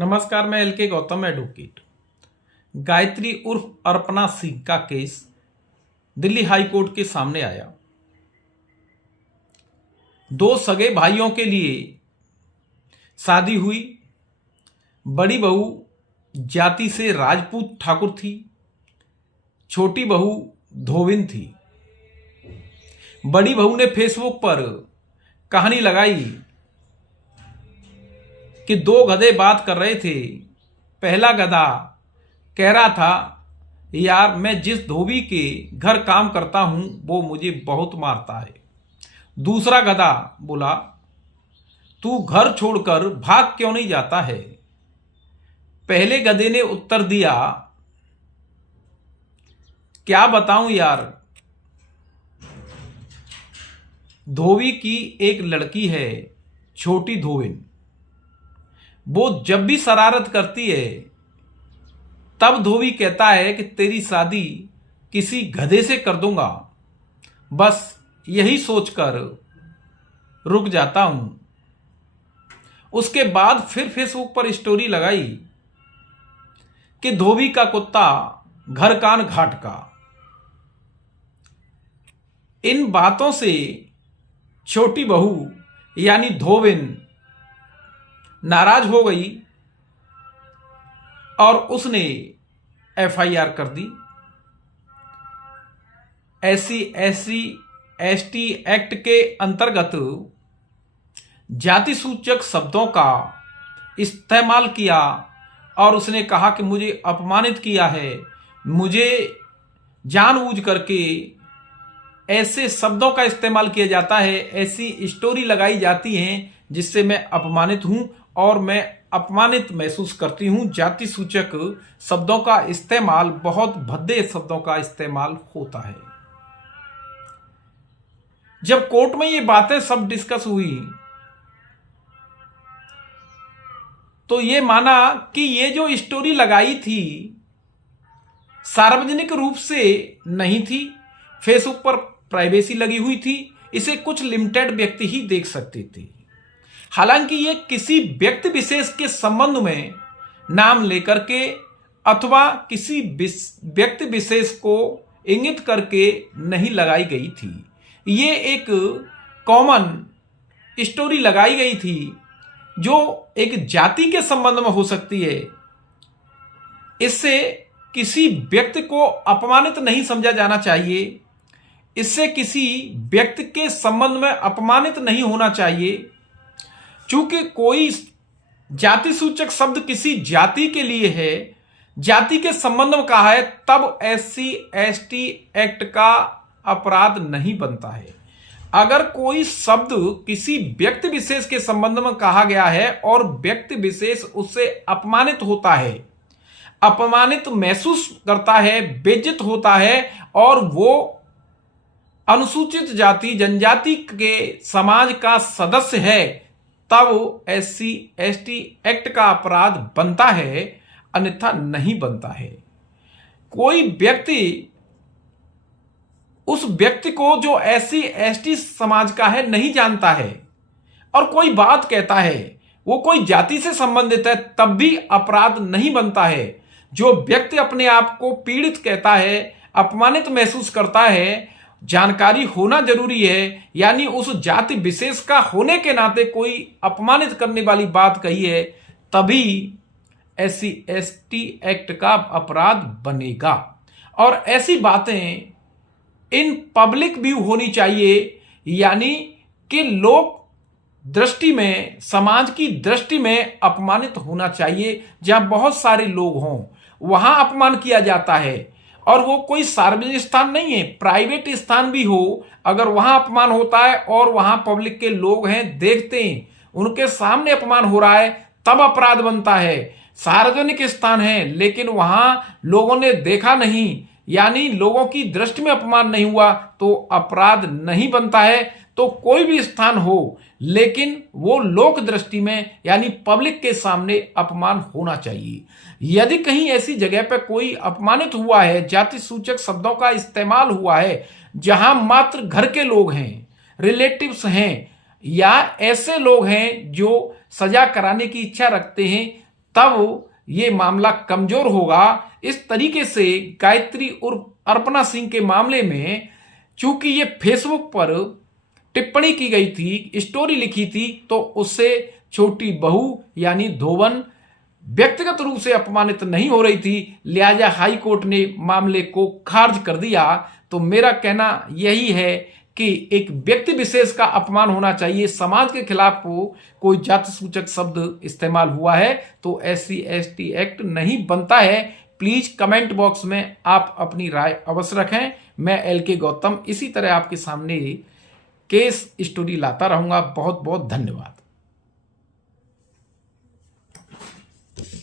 नमस्कार, मैं एल के गौतम एडवोकेट। गायत्री उर्फ अर्पणा सिंह का केस दिल्ली हाई कोर्ट के सामने आया। दो सगे भाइयों के लिए शादी हुई। बड़ी बहू जाति से राजपूत ठाकुर थी, छोटी बहू धोबिन थी। बड़ी बहू ने फेसबुक पर कहानी लगाई कि दो गधे बात कर रहे थे। पहला गधा कह रहा था, यार मैं जिस धोबी के घर काम करता हूं वो मुझे बहुत मारता है। दूसरा गधा बोला, तू घर छोड़कर भाग क्यों नहीं जाता है। पहले गधे ने उत्तर दिया, क्या बताऊं यार, धोबी की एक लड़की है, छोटी धोबिन। वो जब भी शरारत करती है तब धोबी कहता है कि तेरी शादी किसी गधे से कर दूंगा। बस यही सोचकर रुक जाता हूं। उसके बाद फिर फेसबुक पर स्टोरी लगाई कि धोबी का कुत्ता घर कान घाट का। इन बातों से छोटी बहू यानी धोबिन नाराज हो गई और उसने एफआईआर कर दी। SC/SC ST एक्ट के अंतर्गत जाति सूचक शब्दों का इस्तेमाल किया और उसने कहा कि मुझे अपमानित किया है। मुझे जानबूझ करके ऐसे शब्दों का इस्तेमाल किया जाता है, ऐसी स्टोरी लगाई जाती हैं जिससे मैं अपमानित हूं और मैं अपमानित महसूस करती हूं। जाति सूचक शब्दों का इस्तेमाल, बहुत भद्दे शब्दों का इस्तेमाल होता है। जब कोर्ट में ये बातें सब डिस्कस हुई तो ये माना कि ये जो स्टोरी लगाई थी सार्वजनिक रूप से नहीं थी, फेसबुक पर प्राइवेसी लगी हुई थी, इसे कुछ लिमिटेड व्यक्ति ही देख सकते थे। हालांकि ये किसी व्यक्ति विशेष के संबंध में नाम लेकर के अथवा किसी व्यक्ति विशेष को इंगित करके नहीं लगाई गई थी। ये एक कॉमन स्टोरी लगाई गई थी जो एक जाति के संबंध में हो सकती है। इससे किसी व्यक्ति को अपमानित नहीं समझा जाना चाहिए, इससे किसी व्यक्ति के संबंध में अपमानित नहीं होना चाहिए। चूंकि कोई जाति सूचक शब्द किसी जाति के लिए है, जाति के संबंध में कहा है, तब SC/ST एक्ट का अपराध नहीं बनता है। अगर कोई शब्द किसी व्यक्ति विशेष के संबंध में कहा गया है और व्यक्ति विशेष उससे अपमानित होता है, अपमानित महसूस करता है, बेइज्जत होता है और वो अनुसूचित जाति जनजाति के समाज का सदस्य है, तब SC/ST एक्ट का अपराध बनता है, अन्यथा नहीं बनता है। कोई व्यक्ति उस व्यक्ति को जो SC/ST समाज का है नहीं जानता है और कोई बात कहता है, वो कोई जाति से संबंधित है, तब भी अपराध नहीं बनता है। जो व्यक्ति अपने आप को पीड़ित कहता है, अपमानित महसूस करता है, जानकारी होना जरूरी है, यानी उस जाति विशेष का होने के नाते कोई अपमानित करने वाली बात कही है, तभी SC/ST एक्ट का अपराध बनेगा। और ऐसी बातें इन पब्लिक व्यू होनी चाहिए, यानी कि लोक दृष्टि में, समाज की दृष्टि में अपमानित होना चाहिए। जहां बहुत सारे लोग हों वहां अपमान किया जाता है, और वो कोई सार्वजनिक स्थान नहीं है, प्राइवेट स्थान भी हो, अगर वहां अपमान होता है और वहां पब्लिक के लोग हैं, देखते हैं, उनके सामने अपमान हो रहा है, तब अपराध बनता है। सार्वजनिक स्थान है लेकिन वहां लोगों ने देखा नहीं, यानी लोगों की दृष्टि में अपमान नहीं हुआ, तो अपराध नहीं बनता है। तो कोई भी स्थान हो लेकिन वो लोक दृष्टि में यानी पब्लिक के सामने अपमान होना चाहिए। यदि कहीं ऐसी जगह पर कोई अपमानित हुआ है, जाति सूचक शब्दों का इस्तेमाल हुआ है, जहां मात्र घर के लोग हैं, रिलेटिव्स हैं या ऐसे लोग हैं जो सजा कराने की इच्छा रखते हैं, तब ये मामला कमजोर होगा। इस तरीके से गायत्री उर्फ अर्पणा सिंह के मामले में चूंकि ये फेसबुक पर टिप्पणी की गई थी, स्टोरी लिखी थी, तो उससे छोटी बहू यानी धोवन व्यक्तिगत रूप से अपमानित नहीं हो रही थी, लिहाजा हाई कोर्ट ने मामले को खारिज कर दिया। तो मेरा कहना यही है कि एक व्यक्ति विशेष का अपमान होना चाहिए। समाज के खिलाफ कोई जाति सूचक शब्द इस्तेमाल हुआ है तो SC/ST एक्ट नहीं बनता है। प्लीज कमेंट बॉक्स में आप अपनी राय अवश्य रखें। मैं LK गौतम इसी तरह आपके सामने केस स्टोरी लाता रहूंगा। बहुत बहुत धन्यवाद।